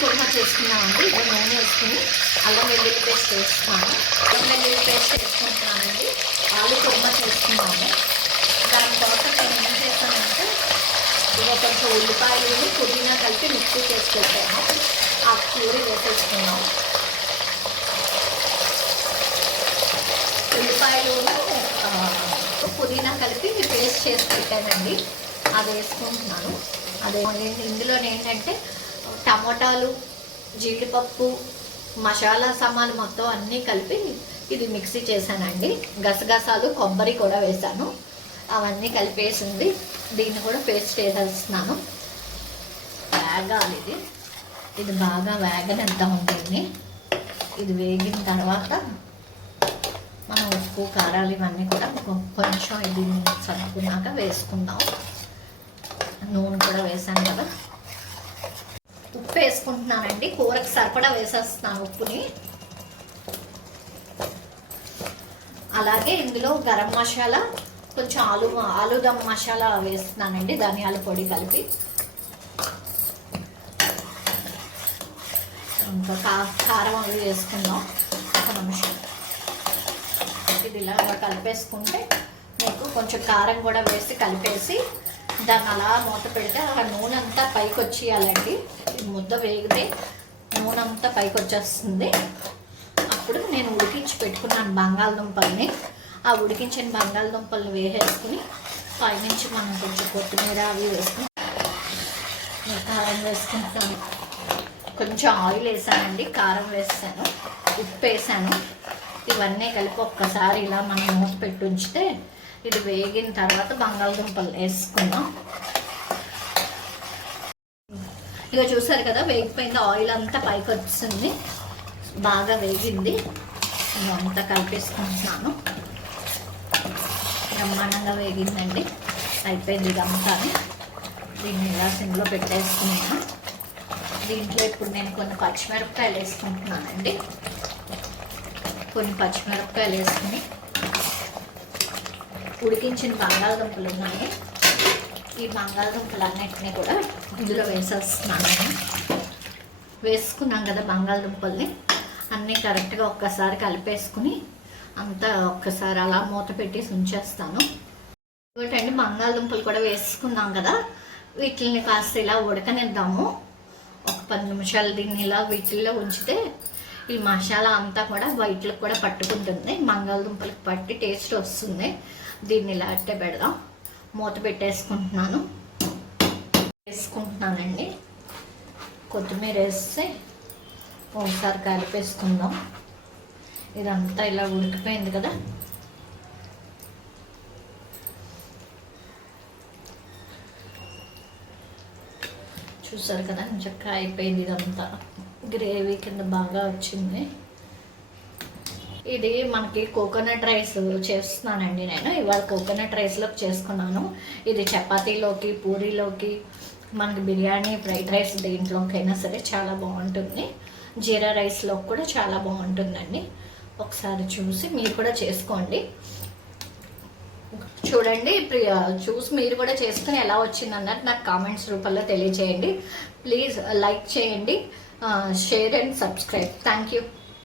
కుర్మా చేసుకున్నామండి. ఇది నూనె వేసుకుని అల్లం వెల్లుల్లి పేస్ట్ వేస్తున్నాను. అల్లం వెల్లుల్లి పేస్ట్ వేసుకుంటున్నానండి. ఆలు కుర్మా చేసుకున్నాము. దానికోసం నేను ఏం చేస్తానంటే ఇక కొంచెం ఉల్లిపాయలు పుదీనా కలిపి మిక్సీ చేసి పెట్టాను. ఆ ప్యూరీ వేసేసుకున్నాం. ఉల్లిపాయలు పుదీనా కలిపి పేస్ట్ చేసి పెట్టానండి. అది వేసుకుంటున్నాను. అదే ఇందులో ఏంటంటే టమోటాలు, జీడిపప్పు, మసాలా సామాన్లు మొత్తం అన్నీ కలిపి ఇది మిక్సీ చేశానండి. గసగసాలు, కొబ్బరి కూడా వేసాను. అవన్నీ కలిపేసింది. దీన్ని కూడా పేస్ట్ చేసేస్తున్నాను. వేగాలి ఇది బాగా వేగనంత ఉంటుంది. ఇది వేగిన తర్వాత మనం ఉప్పు, కారాలు ఇవన్నీ కూడా కొంచెం ఇది చదువుకున్నాక వేసుకుందాం. నూనె కూడా వేసాను కదా. ఉప్పు వేసుకుంటున్నానండి. కూరకు సరిపడా వేసేస్తున్నాను ఉప్పుని. అలాగే ఇందులో గరం మసాలా, కొంచెం ఆలుదమ్ మసాలా వేస్తున్నానండి. ధనియాల పొడి కలిపి. ఇంకా కారం అవి వేసుకుందాం. ఒక నిమిషం ఇది ఇలా కలిపేసుకుంటే మీకు కొంచెం కారం కూడా వేసి కలిపేసి దాన్ని అలా మూత పెడితే ఆ నూనె అంతా పైకి వచ్చేయాలండి. ముద్ద వేగితే నూనె అంతా పైకి వచ్చేస్తుంది. అప్పుడు నేను ఉడికించి పెట్టుకున్నాను బంగాళదుంపల్ని. ఆ ఉడికించిన బంగాళదుంపల్ని వేసేసుకుని పైనుంచి మనం కొంచెం కొత్తిమీర అవి వేసుకుని కారం వేసుకుంటాను. కొంచెం ఆయిల్ వేసానండి, కారం వేసాను, ఉప్పు వేసాను. ఇవన్నీ కలిపి ఒక్కసారి ఇలా మనం మూత పెట్టి ఉంచితే ఇది వేగిన తర్వాత బంగాళదుంపలు వేసుకుందాం. ఇక చూసారు కదా వేగిపోయింది. ఆయిల్ అంతా పైకి వచ్చింది. బాగా వేగింది. అంతా కలిపేసుకుంటున్నాను. బ్రహ్మాండంగా వేగిందండి. అయిపోయింది ఇదంతా. దీన్ని ఇలా సిమ్లో పెట్టేసుకున్నాను. దీంట్లో ఇప్పుడు నేను కొన్ని పచ్చిమిరపకాయలు వేసుకుంటున్నానండి. కొన్ని పచ్చిమిరపకాయలు వేసుకుని ఉడికించిన బంగాళదుంపలు ఉన్నాయి. ఈ బంగాళదుంపలు అన్నిటినీ కూడా ఇందులో వేసేస్తున్నాను. వేసుకున్నాం కదా బంగాళదుంపల్ని అన్నీ కరెక్ట్గా ఒక్కసారి కలిపేసుకుని అంతా ఒక్కసారి అలా మూత పెట్టి ఉంచేస్తాను. ఇంకోటండి, బంగాళదుంపలు కూడా వేసుకున్నాం కదా, వీటిని కాస్త ఇలా ఉడకనిద్దాము. ఒక 10 నిమిషాలు దీన్ని ఇలా వీటిల్లో ఉంచితే ఈ మసాలా అంతా కూడా వైట్లకు కూడా పట్టుకుంటుంది. బంగాళదుంపలకు పట్టి టేస్ట్ వస్తుంది. దీన్ని ఇలా అట్టే పెడదాం. మూత పెట్టేసుకుంటున్నాను. వేసుకుంటున్నానండి. కొత్తిమీర వేస్తే ఒకసారి కలిపేసుకుందాం. ఇదంతా ఇలా ఉడికిపోయింది కదా. చూసారు కదా చక్కగా అయిపోయింది. ఇదంతా గ్రేవీ కింద బాగా వచ్చింది. ఇది మనకి కోకోనట్ రైస్ చేస్తున్నానండి నేను. ఇవాళ కోకోనట్ రైస్లోకి చేసుకున్నాను. ఇది చపాతీలోకి, పూరీలోకి, మనకి బిర్యానీ, ఫ్రైడ్ రైస్ దేంట్లోకైనా సరే చాలా బాగుంటుంది. జీరా రైస్లో కూడా చాలా బాగుంటుందండి. ఒకసారి చూసి మీరు కూడా చేసుకోండి. చూడండి, చూసి మీరు కూడా చేసుకుని ఎలా వచ్చింది అన్నట్టు నాకు కామెంట్స్ రూపంలో తెలియజేయండి. ప్లీజ్ లైక్ చేయండి, share and subscribe. Thank you.